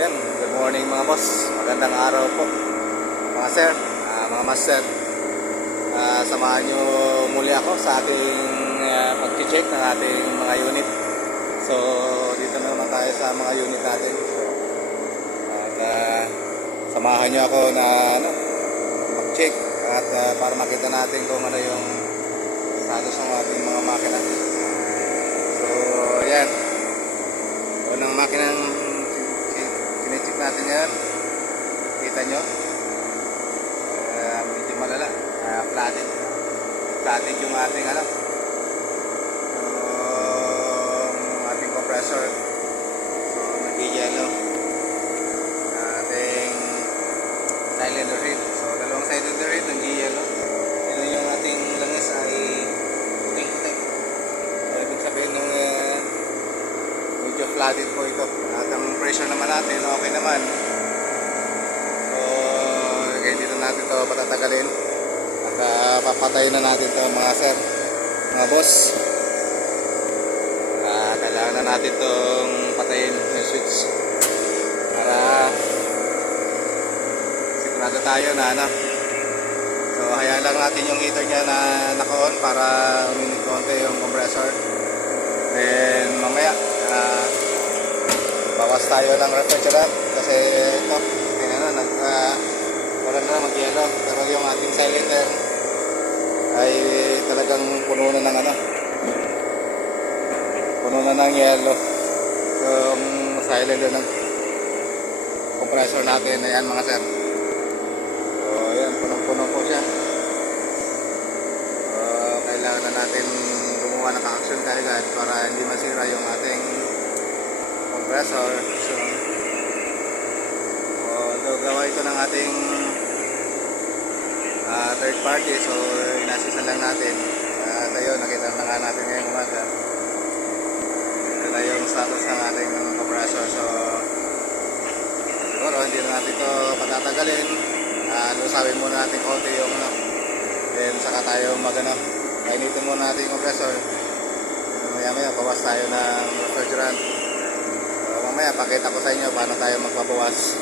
yan, good morning mga boss. Magandang araw po mga sir, mga master. Samahan nyo muli ako sa ating pag-check ng ating mga unit. So dito na naman tayo sa mga unit natin. Samahan nyo ako na mag-check at para makita natin kung ano yung status ng ating mga makina. So yan, unang makinang chinecheck natin yan, kita nyo, medyo malala, flatted yung ating ating compressor. So nag-yellow ating cylinder head. So dalawang cylinder head nag-yellow. Ito yung ating langis ay puting-puting. So ibig sabihin nung medyo flatted po ito. At ang pressure naman natin okay naman. So kaya dito natin ito patatagalin at papatayin na natin ito mga sir, mga boss. Kailangan na natin itong patayin yung switch para sigurado tayo na so hayaan lang natin yung heater nya na naka-on para uminit konti yung compressor. Then mamaya bawas tayo ng refrigerant kasi ito wala na mag-yellow, pero yung ating cylinder ay talagang puno na ng puno na ng yellow yung cylinder ng compressor natin. Ayan mga sir, so ayan, punong-puno po siya. So kailangan na natin gumawa ng action kaagad para hindi masira yung ating compressor. So gawa ito ng ating third party, so inasisan lang natin. Tayo, nakita na nga natin ngayong umaga. Ito na yung status ng ating compressor. So siguro hindi na natin ito patatagalin. Lusawin muna natin konti yung then saka tayo kainitin muna natin yung compressor. Maya bawas tayo ng refrigerant. So mamaya pakita ko sa inyo paano tayo magpabawas.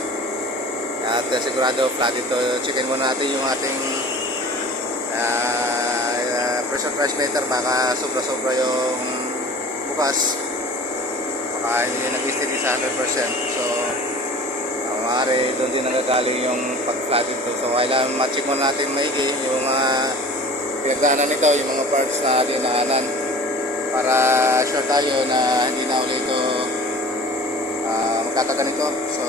At sigurado flat ito. Checkin muna natin yung ating pressure transmitter, baka sobra-sobra yung bukas, baka hindi nag-steady sa 100%. So maaari doon din nagagaling yung pag-flat ito. So kailangan ma-check muna natin maigi yung mga pinagdaanan nito, yung mga parts na dinaanan, para sure tayo na hindi na ulit ito magkakaganito. So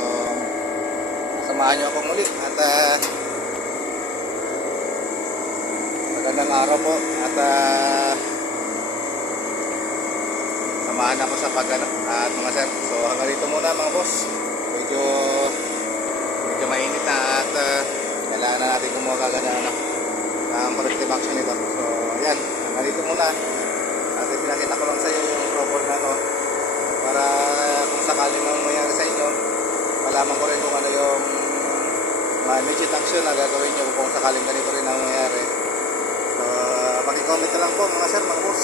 samahan nyo ako muli at magandang araw po at samahan ako sa at mga sir. So hanggang dito muna mga boss, medyo mainit na at kailangan na natin kumuha kagad ng corrective action nito. So ayan, hanggang dito muna at pinakita ko lang sa iyo yung robot na to para kung sakaling mangyari sa inyo, malaman ko rin kung ano yung immediate action na gagawin nyo kung sakaling ganito rin ang mangyayari. So paki-comment na lang po mga sir, mga boss,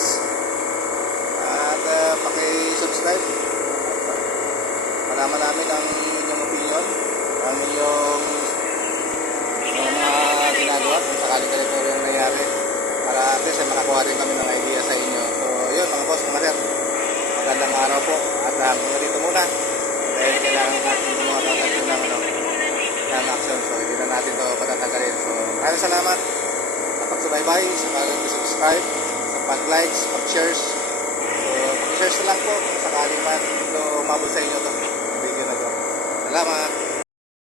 at paki-subscribe. Malaman namin ang inyong opinion, ang inyong mga ginagawa kung sakaling ganito rin ang nangyayari, para at least makakuha rin kami ng idea sa inyo. So yun mga boss, mga sir, magandang araw po at hanggang dito muna dahil kailangan natin gumawa ng action. So hindi na natin ito patatagalin. So maraming salamat sa pagsubaybay, sa pag-subscribe, sa pag-likes, pag-shares. So pag-shares na lang po kung sakaling man ito umabot sa inyo ito video na ito. Salamat.